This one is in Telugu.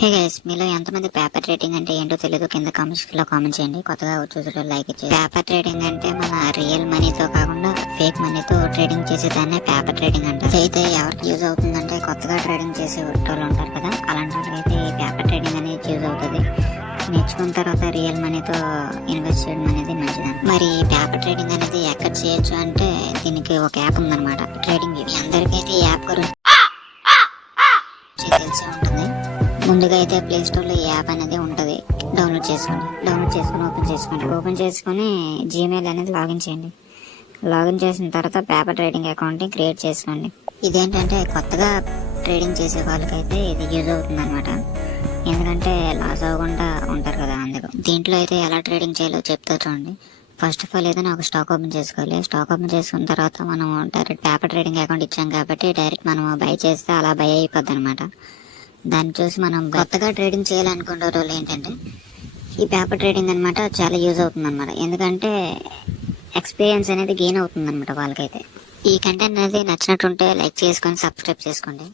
హే గైస్, మీలో ఎంతమంది పేపర్ ట్రేడింగ్ అంటే ఏంటో తెలియదు కింద కామెంట్స్ లో కామెంట్ చేయండి. కొత్తగా చూసిన లైక్ ఇచ్చేసి. పేపర్ ట్రేడింగ్ అంటే మన రియల్ మనీతో కాకుండా ఫేక్ మనీతో ట్రేడింగ్ చేసేదాన్నే పేపర్ ట్రేడింగ్ అంటారు. అయితే ఎవరికి యూజ్ అవుతుందంటే కొత్తగా ట్రేడింగ్ చేసే వాళ్ళు ఉంటారు కదా, అలాంటి వాళ్ళకైతే ఈ పేపర్ ట్రేడింగ్ అనేది యూజ్ అవుతుంది. నేర్చుకున్న తర్వాత రియల్ మనీతో ఇన్వెస్ట్ చేయడం అనేది మంచిది. మరి పేపర్ ట్రేడింగ్ అనేది ఎక్కడ చేయొచ్చు అంటే దీనికి ఒక యాప్ ఉందన్నమాట, ట్రేడింగ్ వ్యూ. అందరికైతే ఈ యాప్ గురించి తెలిసే ఉంటుంది. ముందుగా అయితే ప్లే స్టోర్ లో ఈ యాప్ అనేది ఉంటది, డౌన్లోడ్ చేసుకొని ఓపెన్ చేసుకొని జీమెయిల్ అనేది లాగిన్ చేయండి. లాగిన్ చేసిన తర్వాత పేపర్ ట్రేడింగ్ అకౌంట్ ని క్రియేట్ చేసుకోండి. ఇదేంటంటే కొత్తగా ట్రేడింగ్ చేసే వాళ్ళకైతే ఇది యూజ్ అవుతుంది అనమాట, ఎందుకంటే లాస్ అవ్వకుండా ఉంటారు కదా. అందుకు దీంట్లో అయితే ఎలా ట్రేడింగ్ చేయాలో చెప్తా చూడండి. ఫస్ట్ ఆఫ్ ఆల్ ఏదైనా ఒక స్టాక్ ఓపెన్ చేసుకోవాలి. స్టాక్ ఓపెన్ చేసుకున్న తర్వాత మనం డైరెక్ట్ పేపర్ ట్రేడింగ్ అకౌంట్ ఇచ్చాం కాబట్టి డైరెక్ట్ మనం బై చేస్తే అలా బై అయిపోద్ది అనమాట. దాన్ని చూసి మనం కొత్తగా ట్రేడింగ్ చేయాలనుకునే వాళ్ళు ఏంటంటే ఈ పేపర్ ట్రేడింగ్ అనమాట చాలా యూజ్ అవుతుంది అనమాట, ఎందుకంటే ఎక్స్పీరియన్స్ అనేది గెయిన్ అవుతుంది అనమాట వాళ్ళకైతే. ఈ కంటెంట్ అనేది నచ్చినట్టుంటే లైక్ చేసుకొని సబ్స్క్రైబ్ చేసుకోండి.